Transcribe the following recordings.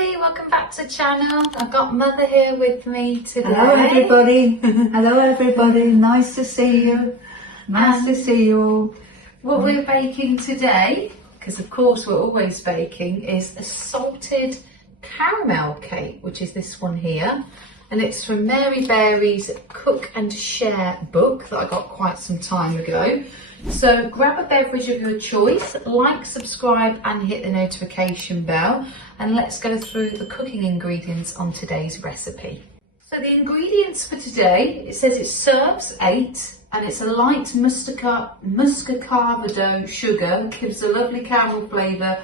everybody, welcome back to the channel. I've got Mother here with me today. Hello everybody. Hello everybody. Nice to see you. Nice to see you all. What we're baking today, because of course we're always baking, is a salted caramel cake, which is this one here. And it's from Mary Berry's Cook and Share book that I got quite some time ago. So grab a beverage of your choice, like, subscribe and hit the notification bell, and let's go through the cooking ingredients on today's recipe. So the ingredients for today, it says it serves 8 and it's a light 𝗙ște𝗹𝗹cie sugar, gives a lovely caramel flavour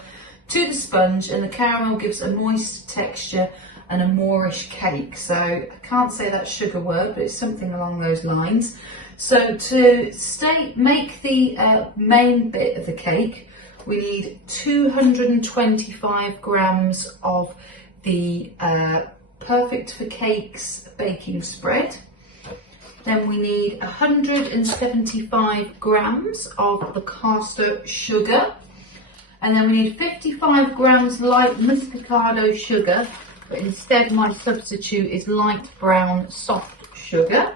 to the sponge, and the caramel gives a moist texture and a moorish cake. So I can't say that sugar word, but it's something along those lines. So to make the main bit of the cake, we need 225 grams of the Perfect for Cakes baking spread. Then we need 175 grams of the caster sugar. And then we need 55 grams light 𝗙ște𝗹𝗹cie sugar, but instead my substitute is light brown soft sugar.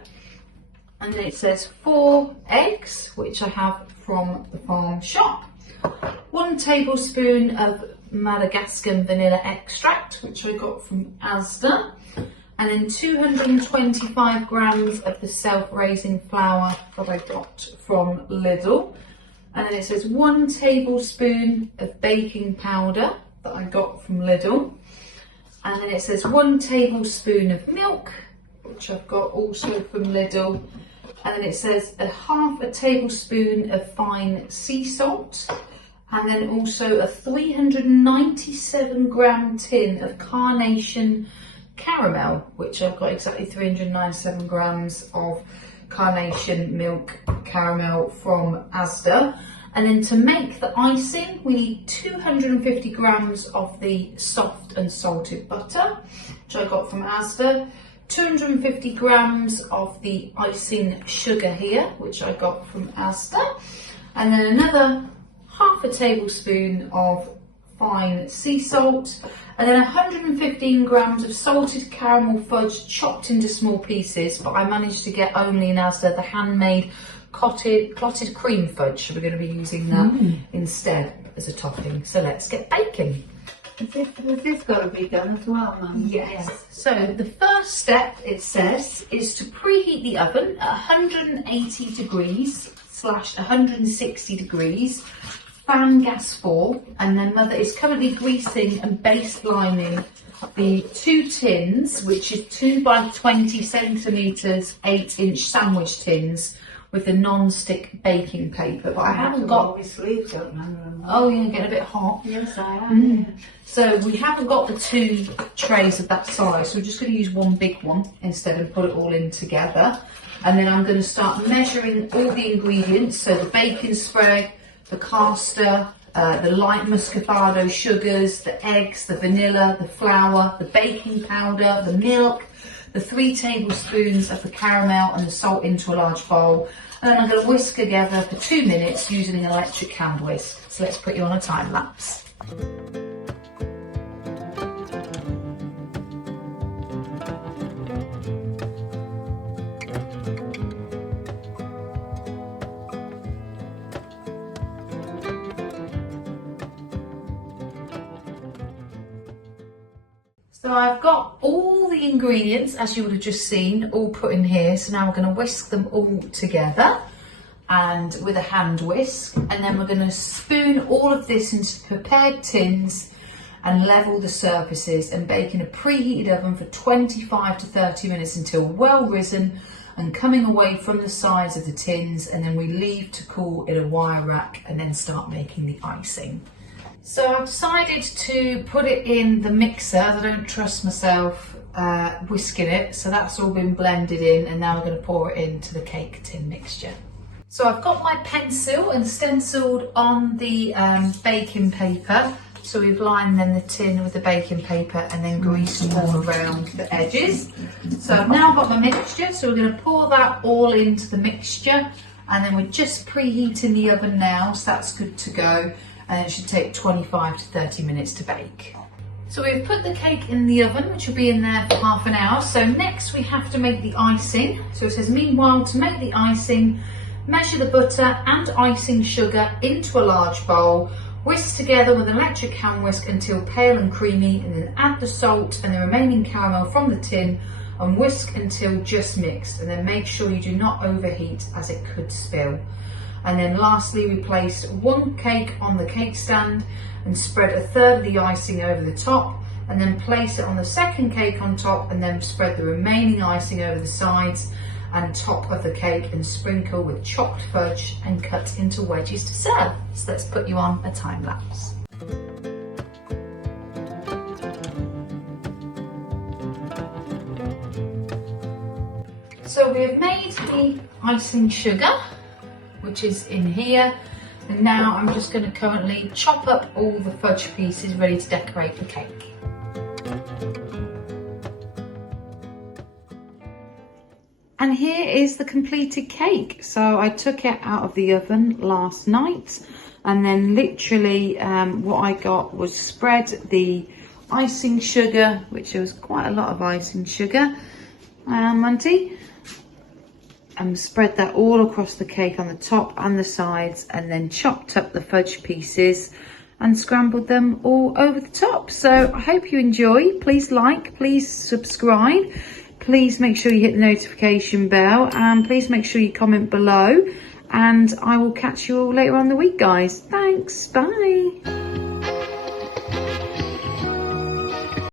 And then it says 4 eggs, which I have from the farm shop. 1 tablespoon of Madagascar vanilla extract, which I got from Asda. And then 225 grams of the self-raising flour that I got from Lidl. And then it says 1 tablespoon of baking powder that I got from Lidl. And then it says 1 tablespoon of milk, which I've got also from Lidl. And then it says ½ tablespoon of fine sea salt. And then also a 397 gram tin of carnation caramel, which I've got exactly 397 grams of carnation milk caramel from Asda. And then to make the icing, we need 250 grams of the soft and salted butter, which I got from Asda. 250 grams of the icing sugar here, which I got from Asda. And then another ½ tablespoon of fine sea salt. And then 115 grams of salted caramel fudge chopped into small pieces, but I managed to get only in Asda the handmade clotted cream fudge, so we're going to be using that instead as a topping. So let's get baking. Has this got to be done as well, Mum? Yes. So the first step, it says, is to preheat the oven at 180 degrees / 160 degrees, fan gas 4, and then Mother is currently greasing and baselining the 2 tins, which is 2 by 20 centimetres 8-inch sandwich tins, with the non-stick baking paper, but I haven't got my sleeves up. Oh, you're getting a bit hot. Yes, I am. So we haven't got the 2 trays of that size, so we're just going to use 1 big one instead and put it all in together. And then I'm going to start measuring all the ingredients, so the baking spread, the caster, the light 𝗙ște𝗹𝗹cie sugars, the eggs, the vanilla, the flour, the baking powder, the milk, the 3 tablespoons of the caramel and the salt into a large bowl. And then I'm going to whisk together for 2 minutes using an electric hand whisk. So let's put you on a time lapse. So I've got all the ingredients, as you would have just seen, all put in here. So now we're going to whisk them all together and with a hand whisk. And then we're going to spoon all of this into prepared tins and level the surfaces and bake in a preheated oven for 25 to 30 minutes until well risen and coming away from the sides of the tins. And then we leave to cool in a wire rack and then start making the icing. So I've decided to put it in the mixer. I don't trust myself whisking it, so that's all been blended in, and now we're going to pour it into the cake tin mixture. So I've got my pencil and stenciled on the baking paper. So we've lined then the tin with the baking paper and then greased all around the edges. So I've now got my mixture, so we're going to pour that all into the mixture, and then we're just preheating the oven now, so that's good to go. And it should take 25 to 30 minutes to bake. So we've put the cake in the oven, which will be in there for half an hour. So next we have to make the icing. So it says, meanwhile, to make the icing, measure the butter and icing sugar into a large bowl. Whisk together with an electric hand whisk until pale and creamy, and then add the salt and the remaining caramel from the tin and whisk until just mixed, and then make sure you do not overheat as it could spill. And then lastly, we place one cake on the cake stand and spread a third of the icing over the top, and then place it on the second cake on top, and then spread the remaining icing over the sides and top of the cake and sprinkle with chopped fudge and cut into wedges to serve. So let's put you on a time lapse. So we have made the icing sugar, which is in here, and now I'm just going to currently chop up all the fudge pieces ready to decorate the cake. And here is the completed cake. So I took it out of the oven last night, and then literally what I got was spread the icing sugar, which was quite a lot of icing sugar, Auntie, and spread that all across the cake on the top and the sides, and then chopped up the fudge pieces and scrambled them all over the top. So I hope you enjoy. Please like, please subscribe. Please make sure you hit the notification bell, and please make sure you comment below, and I will catch you all later on in the week, guys. Thanks, bye.